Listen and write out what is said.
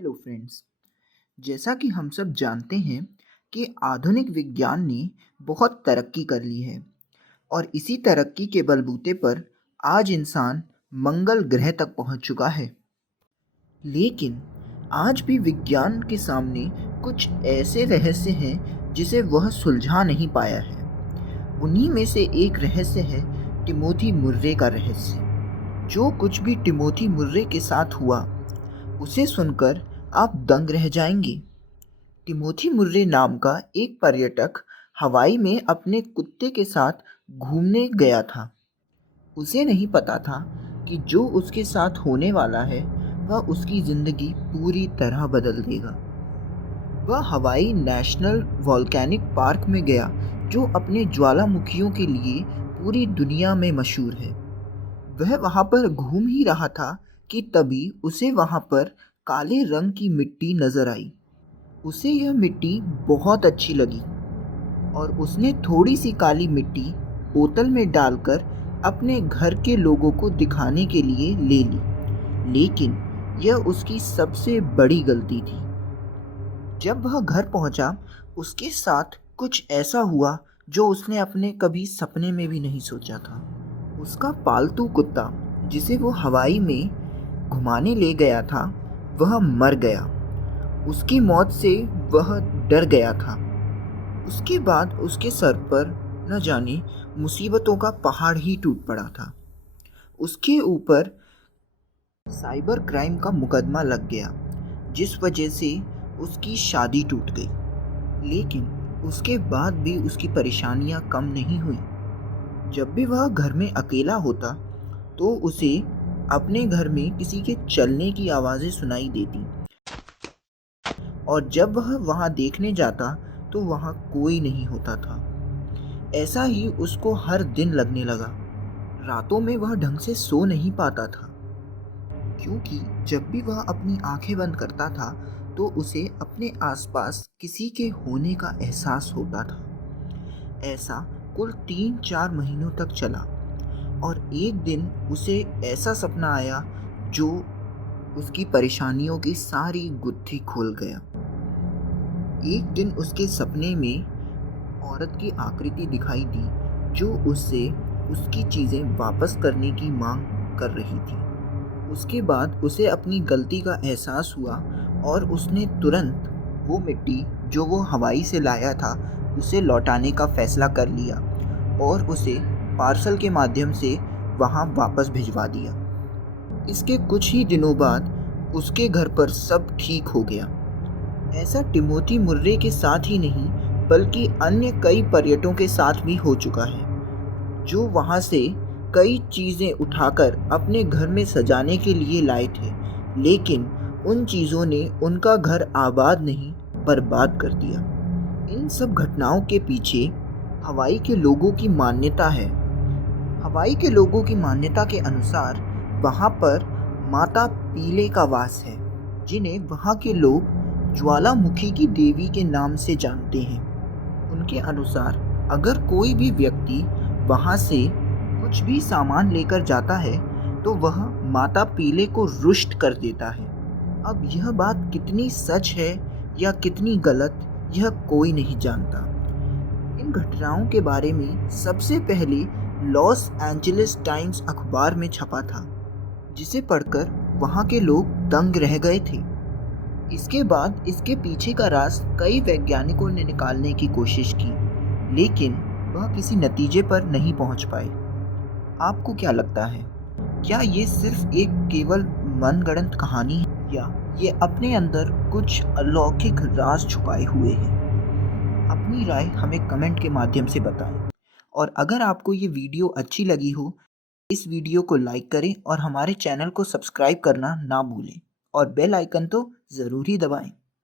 Hello friends. जैसा कि हम सब जानते हैं कि आधुनिक विज्ञान ने बहुत तरक्की कर ली है और इसी तरक्की के बलबूते पर आज इंसान मंगल ग्रह तक पहुंच चुका है। लेकिन आज भी विज्ञान के सामने कुछ ऐसे रहस्य हैं जिसे वह सुलझा नहीं पाया है। उन्हीं में से एक रहस्य है टिमोथी मुर्रे का रहस्य। जो कुछ भी टिमोथी मुर्रे के साथ हुआ उसे सुनकर आप दंग रह जाएंगे। टिमोथी मुर्रे नाम का एक पर्यटक हवाई में अपने कुत्ते के साथ घूमने गया था। उसे नहीं पता था कि जो उसके साथ होने वाला है वह उसकी जिंदगी पूरी तरह बदल देगा। वह हवाई नेशनल वॉल्केनिक पार्क में गया जो अपने ज्वालामुखियों के लिए पूरी दुनिया में मशहूर है। वह वहां पर घूम ही रहा था कि तभी उसे वहां पर काले रंग की मिट्टी नजर आई। उसे यह मिट्टी बहुत अच्छी लगी और उसने थोड़ी सी काली मिट्टी बोतल में डालकर अपने घर के लोगों को दिखाने के लिए ले ली। लेकिन यह उसकी सबसे बड़ी गलती थी। जब वह घर पहुंचा उसके साथ कुछ ऐसा हुआ जो उसने अपने कभी सपने में भी नहीं सोचा था। उसका पालतू कुत्ता जिसे वो हवाई में घुमाने ले गया था वह मर गया। उसकी मौत से वह डर गया था। उसके बाद उसके सर पर न जाने मुसीबतों का पहाड़ ही टूट पड़ा था। उसके ऊपर साइबर क्राइम का मुकदमा लग गया जिस वजह से उसकी शादी टूट गई। लेकिन उसके बाद भी उसकी परेशानियां कम नहीं हुई। जब भी वह घर में अकेला होता तो उसे अपने घर में किसी के चलने की आवाज़ें सुनाई देती और जब वह वहां देखने जाता तो वहां कोई नहीं होता था। ऐसा ही उसको हर दिन लगने लगा। रातों में वह ढंग से सो नहीं पाता था क्योंकि जब भी वह अपनी आंखें बंद करता था तो उसे अपने आसपास किसी के होने का एहसास होता था। ऐसा कुल 3-4 महीनों तक चला और एक दिन उसे ऐसा सपना आया जो उसकी परेशानियों की सारी गुत्थी खोल गया। एक दिन उसके सपने में औरत की आकृति दिखाई दी जो उससे उसकी चीज़ें वापस करने की मांग कर रही थी। उसके बाद उसे अपनी गलती का एहसास हुआ और उसने तुरंत वो मिट्टी जो वो हवाई से लाया था उसे लौटाने का फैसला कर लिया और उसे पार्सल के माध्यम से वहाँ वापस भिजवा दिया। इसके कुछ ही दिनों बाद उसके घर पर सब ठीक हो गया। ऐसा टिमोथी मुर्रे के साथ ही नहीं बल्कि अन्य कई पर्यटकों के साथ भी हो चुका है जो वहाँ से कई चीज़ें उठाकर अपने घर में सजाने के लिए लाए थे। लेकिन उन चीज़ों ने उनका घर आबाद नहीं बर्बाद कर दिया। इन सब घटनाओं के पीछे हवाई के लोगों की मान्यता है। हवाई के लोगों की मान्यता के अनुसार वहाँ पर माता पीले का वास है जिन्हें वहाँ के लोग ज्वालामुखी की देवी के नाम से जानते हैं। उनके अनुसार अगर कोई भी व्यक्ति वहाँ से कुछ भी सामान लेकर जाता है तो वह माता पीले को रुष्ट कर देता है। अब यह बात कितनी सच है या कितनी गलत यह कोई नहीं जानता। इन घटनाओं के बारे में सबसे पहले लॉस एंजलिस टाइम्स अखबार में छपा था जिसे पढ़कर वहाँ के लोग दंग रह गए थे। इसके बाद इसके पीछे का राज कई वैज्ञानिकों ने निकालने की कोशिश की लेकिन वह किसी नतीजे पर नहीं पहुंच पाए। आपको क्या लगता है? क्या ये सिर्फ एक केवल मनगढ़ंत कहानी है या ये अपने अंदर कुछ अलौकिक राज छुपाए हुए हैं? अपनी राय हमें कमेंट के माध्यम से बताएं और अगर आपको ये वीडियो अच्छी लगी हो इस वीडियो को लाइक करें और हमारे चैनल को सब्सक्राइब करना ना भूलें और बेल आइकन तो ज़रूर ही दबाएं।